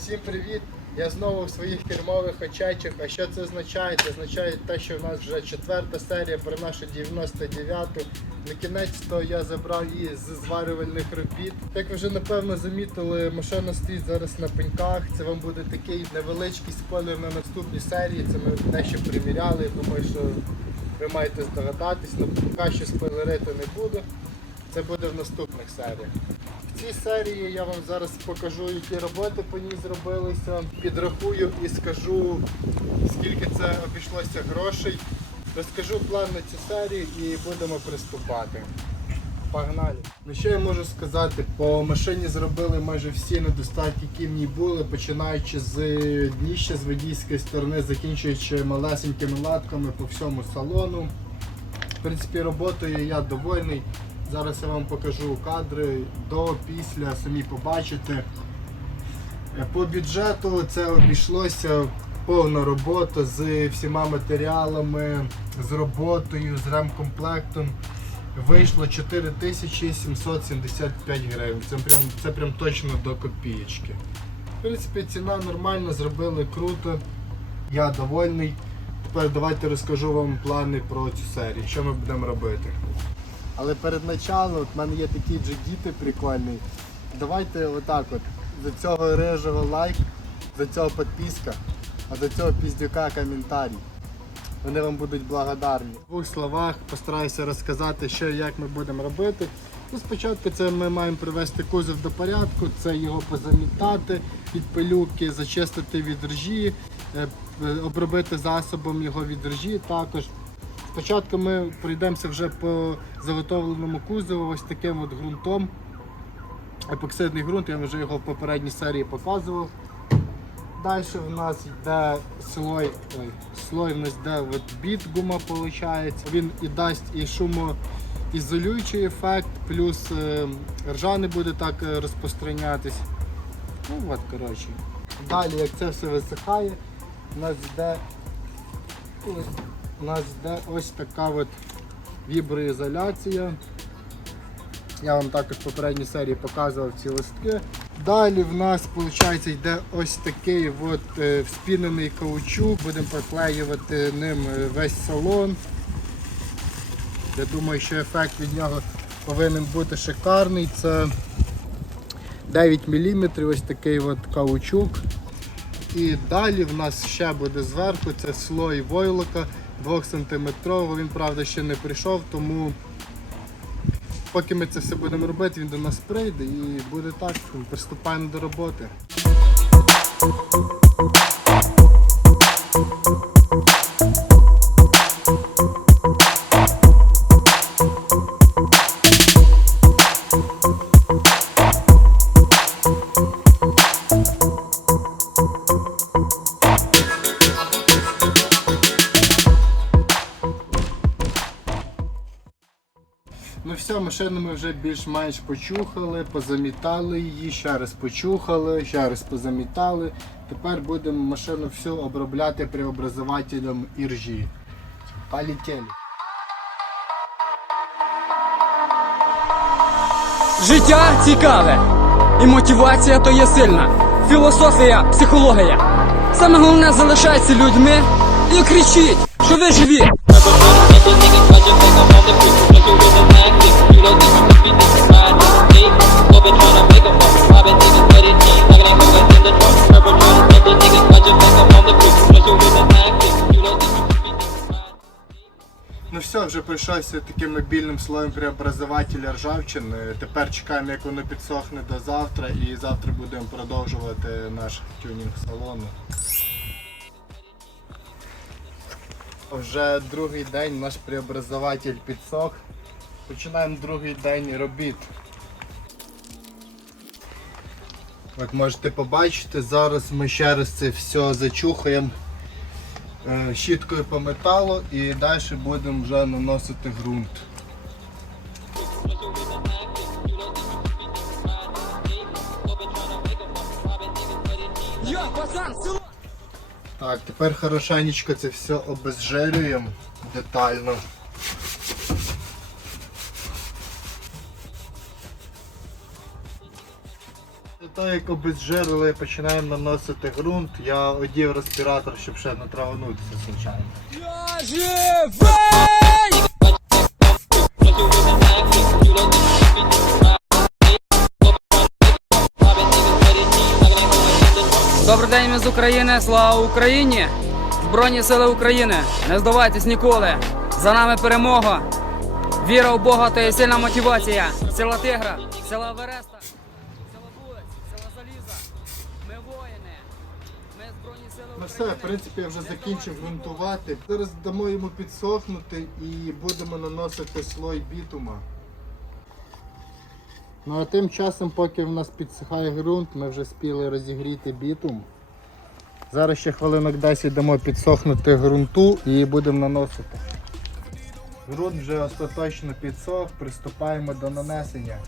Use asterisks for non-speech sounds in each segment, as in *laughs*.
Всім привіт! Я знову в своїх фірмових очечах. А що це означає? Це означає те, що в нас вже четверта серія про нашу 99-ту. На кінець то я забрав її з зварювальних робіт. Як ви вже напевно замітили, машина стоїть зараз на пеньках. Це вам буде такий невеличкий спойлер на наступній серії. Це ми дещо приміряли. Думаю, що ви маєте здогадатись, але поки що спойлерити не буду. Це буде в наступних серіях. В цій серії я вам зараз покажу, які роботи по ній зробилися. Підрахую і скажу, скільки це обійшлося грошей. Розкажу план на цю серію і будемо приступати. Погнали! Ну що я можу сказати? По машині зробили майже всі недостатки, які в ній були, починаючи з дніща з водійської сторони, закінчуючи малесенькими латками по всьому салону. В принципі, роботою я довольний. Зараз я вам покажу кадри до, після, самі побачите. Е, По бюджету це обійшлося повна робота з всіма матеріалами, з роботою, з ремкомплектом. Вийшло 4775 гривень. Це прям, це прям точно до копієчки. В принципі, ціна нормальна, зробили круто. Я довольний. Тепер давайте розкажу вам плани про цю серію, що ми будемо робити. Але перед началом от в мене є такий джигіти прикольний. Давайте отак от. За цього рижого лайк, за цього підписка, а за цього піздюка коментарій. Вони вам будуть благодарні. В двох словах постараюся розказати, що і як ми будемо робити. Ну, спочатку це ми маємо привести кузов до порядку, це його позамітати від пилюки, зачистити від ржі, е, е, обробити засобом його від ржі також. Спочатку ми пройдемося вже по заготовленому кузову ось таким от ґрунтом. Епоксидний ґрунт, я вже його в попередній серії показував. Далі в нас йде слой, ой, слой в нас йде от біт гума, виходить. Він і дасть і шумоізолюючий ефект, плюс е, ржа не буде так е, розпространятись. Ну от, коротше. Далі, як це все висихає, у нас йде ось у нас йде ось така от віброізоляція. Я вам також в попередній серії показував ці листки. Далі в нас виходить, йде ось такий от, е, вспінений каучук. Будемо приклеювати ним е, весь салон. Я думаю, що ефект від нього повинен бути шикарний. Це 9 мм, ось такий от каучук. І далі в нас ще буде зверху це слой войлока 2 см. Він, правда, ще не прийшов, тому поки ми це все будемо робити, він до нас прийде і буде так. Приступаємо до роботи. Машину ми вже більш-менш почухали, позамітали її, ще раз почухали, ще раз позамітали. Тепер будемо машину всю обробляти преобразователем іржі. Полетели. Життя цікаве, і мотивація то є сильна. Філософія, психологія. Саме головне залишайтеся людьми і кричіть, що ви живі. Все, вже пройшовся таким мобільним слоєм преобразователя ржавчини. Тепер чекаємо, як воно підсохне до завтра, і завтра будемо продовжувати наш тюнінг салону. Вже другий день наш преобразователь підсох. Починаємо другий день робіт. Як можете побачити, зараз ми ще раз це все зачухаємо е, щіткою по металу і далі будемо вже наносити ґрунт. Так, тепер хорошенечко це все обезжирюємо детально. Того, як обезжирили, починаємо наносити ґрунт. Я одів респіратор, щоб ще не траванутися, звичайно. Я живий! Добрий день, ми з України, слава Україні! Збройні сили України, не здавайтесь ніколи! За нами перемога! Віра в Бога та є сильна мотивація! Сила тигра, сила Вереста, сила вулиць, сила заліза. Ми воїни. Ми збройні сили Ну все, в принципі, я вже закінчив ґрунтувати. Зараз дамо йому підсохнути і будемо наносити слой бітума. Ну а тим часом, поки в нас підсихає ґрунт, ми вже спіли розігріти бітум. Зараз ще хвилинок 10 дамо підсохнути ґрунту і будемо наносити. Ґрунт вже остаточно підсох, приступаємо до нанесення.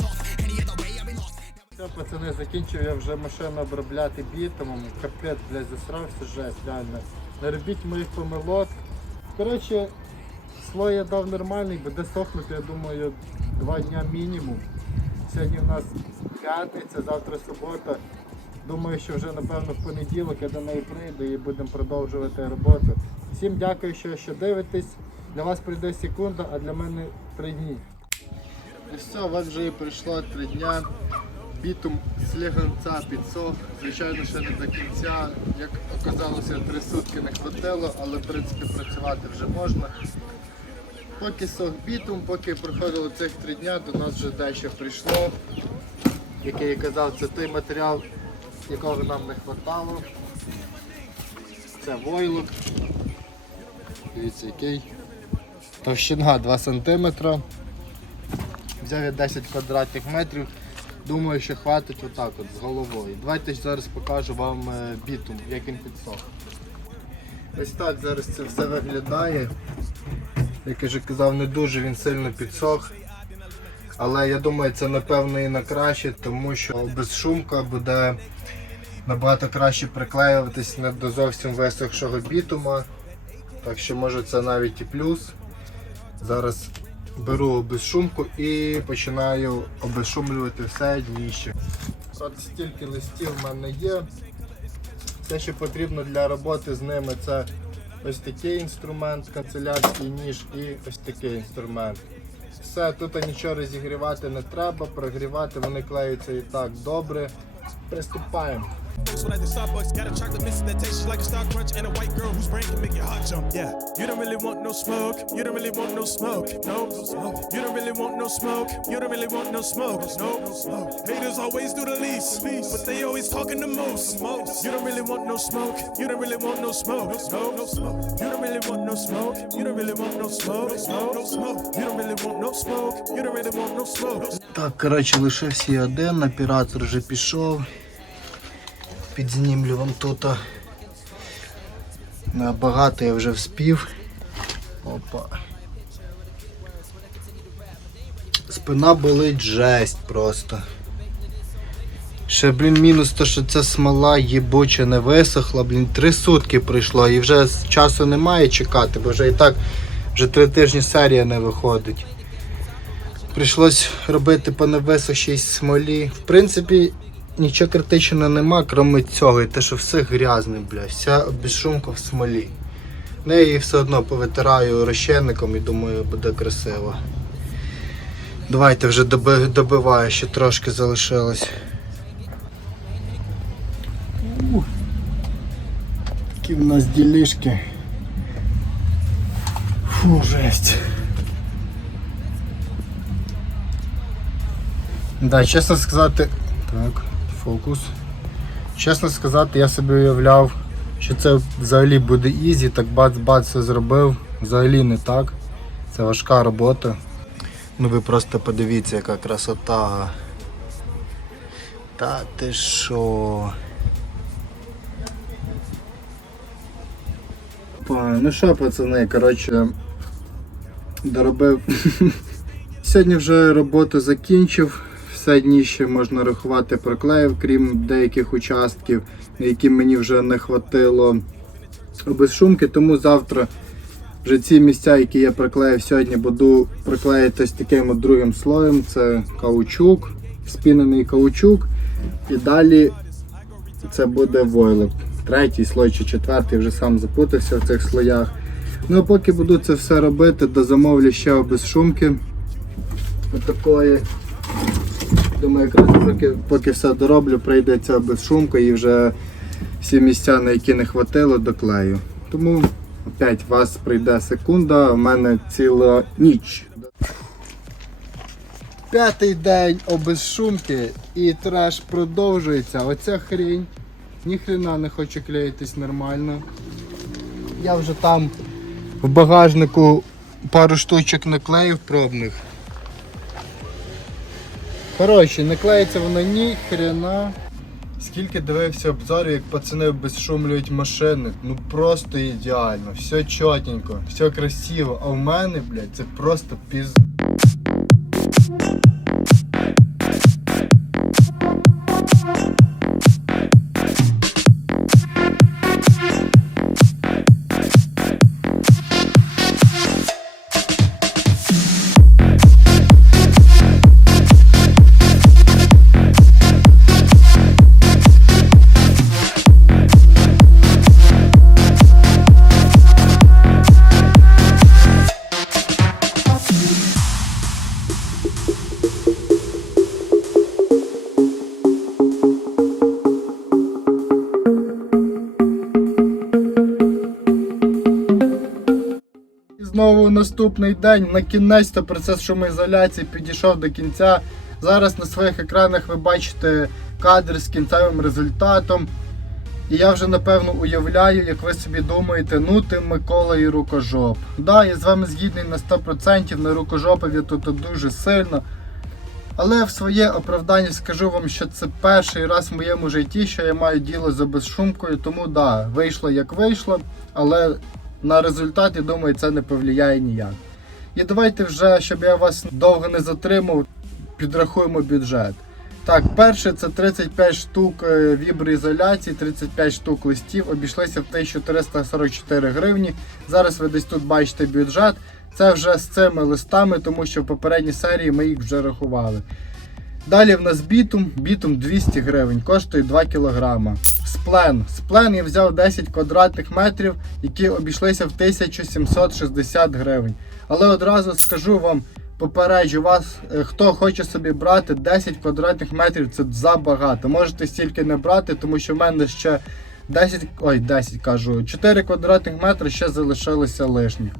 Off. Any other way, I'll be lost. Все, пацани, закінчив я вже машину обробляти бітумом. Капець, блядь, засрався, жесть, реально. Не робіть моїх помилок. Коротше, слой я дав нормальний, буде сохнути, я думаю, два дня мінімум. Сьогодні в нас п'ятниця, завтра субота. Думаю, що вже напевно в понеділок я до неї прийду і будемо продовжувати роботу. Всім дякую, що ще дивитесь. Для вас прийде секунда, а для мене три дні. І все, у вас вже і пройшло три дня. Бітум сліганця підсох. Звичайно, ще не до кінця. Як оказалося, три сутки не хватило, але в принципі працювати вже можна. Поки сох бітум, поки проходило цих три дня, до нас вже дещо прийшло. Як я і казав, це той матеріал, якого нам не хватало. Це войлок. Дивіться, який. Товщина 2 см. Взяв я 10 квадратних метрів. Думаю, що хватить отак от з головою. Давайте зараз покажу вам е, бітум, як він підсох. Ось так зараз це все виглядає. Як я вже казав, не дуже він сильно підсох. Але я думаю, це напевно і на краще, тому що безшумка буде набагато краще приклеюватись не до зовсім висохшого бітума. Так що може це навіть і плюс. Зараз беру безшумку і починаю обезшумлювати все дніще. От стільки листів в мене є. Все, що потрібно для роботи з ними, це ось такий інструмент, канцелярський ніж і ось такий інструмент. Все, тут нічого розігрівати не треба, прогрівати, вони клеються і так добре. Приступаємо. So at the Starbucks, got a chocolate mix that tastes like a star crunch and a white girl whose brain can make your heart jump. Yeah, you don't really want no smoke. You don't really want no smoke. No, you don't really want no smoke. You don't really want no smoke. No, haters always do the least, but they always talking the most. You don't really want no smoke. You don't really want no smoke. No, you don't Really want no smoke. You don't really want no smoke. No, you don't really want no smoke. You don't really want no smoke. Так, коротше, лишився один, оператор вже пішов. Підзнімлю вам тут. Багато я вже вспів. Опа. Спина болить жесть просто. Ще, блін, мінус то, що ця смола єбуча не висохла, блін, три сутки пройшло і вже часу немає чекати, бо вже і так вже три тижні серія не виходить. Прийшлось робити по невисохшій смолі. В принципі, нічого критичного нема, крім цього, і те, що все грязне, бля, вся безшумка в смолі. Ну, її все одно повитираю розчинником і думаю, буде красиво. Давайте вже доби, добиваю, ще трошки залишилось. Такі в нас ділішки. Фу, жесть. Да, чесно сказати. Так, фокус. Чесно сказати, я собі уявляв, що це взагалі буде ізі, так бац-бац все зробив. Взагалі не так. Це важка робота. Ну ви просто подивіться, яка красота. Та ти що? Ну що, пацани, коротше, доробив. *laughs* Сьогодні вже роботу закінчив. Все дніще можна рахувати проклеїв, крім деяких участків, на які мені вже не хватило безшумки, тому завтра вже ці місця, які я приклеїв сьогодні, буду приклеїти з таким от другим слоєм. Це каучук, спінений каучук. І далі це буде войлок. Третій слой чи четвертий, вже сам запутався в цих слоях. Ну а поки буду це все робити, дозамовлю ще безшумки. Отакої. Думаю, якраз поки, поки все дороблю, прийде ця безшумка і вже всі місця, на які не хватило, доклею. Тому опять вас прийде секунда, а в мене ціла ніч. П'ятий день обезшумки і треш продовжується. Оця хрінь ніхрена не хоче клеїтись нормально. Я вже там в багажнику пару штучок наклеїв пробних. Коротше, не клеїться воно ні хрена. Скільки дивився обзорів, як пацани обезшумлюють машини. Ну просто ідеально, все чотенько, все красиво. А в мене, блядь, це просто піз. Наступний день. На кінець то процес шумоізоляції підійшов до кінця. Зараз на своїх екранах ви бачите кадр з кінцевим результатом. І я вже напевно уявляю, як ви собі думаєте, ну ти Микола і рукожоп. Да, я з вами згідний на 100%, на рукожопові тут дуже сильно. Але в своє оправдання скажу вам, що це перший раз в моєму житті, що я маю діло за безшумкою, тому да, вийшло як вийшло, але на результат, я думаю, це не повлияє ніяк. І давайте вже, щоб я вас довго не затримав, підрахуємо бюджет. Так, перше це 35 штук е, віброізоляції, 35 штук листів, обійшлися в 1344 гривні. Зараз ви десь тут бачите бюджет. Це вже з цими листами, тому що в попередній серії ми їх вже рахували. Далі в нас бітум, бітум 200 гривень, коштує 2 кг. Сплен. Сплен я взяв 10 квадратних метрів, які обійшлися в 1760 гривень. Але одразу скажу вам, попереджу вас, е, хто хоче собі брати 10 квадратних метрів, це забагато. Можете стільки не брати, тому що в мене ще 10, ой, 10 кажу, 4 квадратних метри ще залишилося лишніх.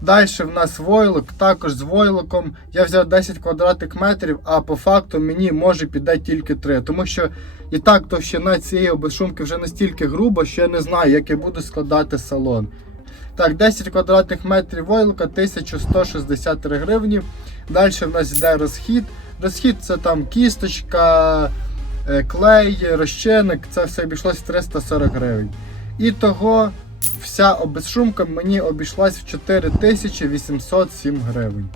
Далі в нас войлок, також з войлоком. Я взяв 10 квадратних метрів, а по факту мені може піде тільки 3. Тому що і так товщина цієї обезшумки вже настільки груба, що я не знаю, як я буду складати салон. Так, 10 квадратних метрів войлока 1163 гривні. Далі в нас йде розхід. Розхід це там кісточка, е, клей, розчинник, це все обійшлося 340 гривень. І того вся обезшумка мені обійшлась в 4807 гривень.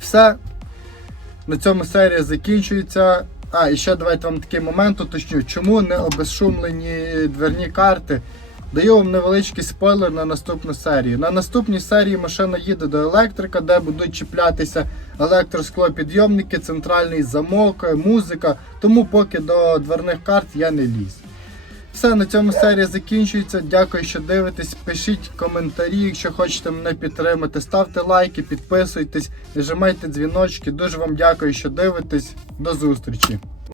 Все. На цьому серія закінчується. А, і ще давайте вам такий момент уточню, чому не обезшумлені дверні карти. Даю вам невеличкий спойлер на наступну серію. На наступній серії машина їде до електрика, де будуть чіплятися електросклопідйомники, центральний замок, музика. Тому поки до дверних карт я не ліз. Все, на цьому серія закінчується. Дякую, що дивитесь. Пишіть коментарі, якщо хочете мене підтримати. Ставте лайки, підписуйтесь, нажимайте дзвіночки. Дуже вам дякую, що дивитесь. До зустрічі!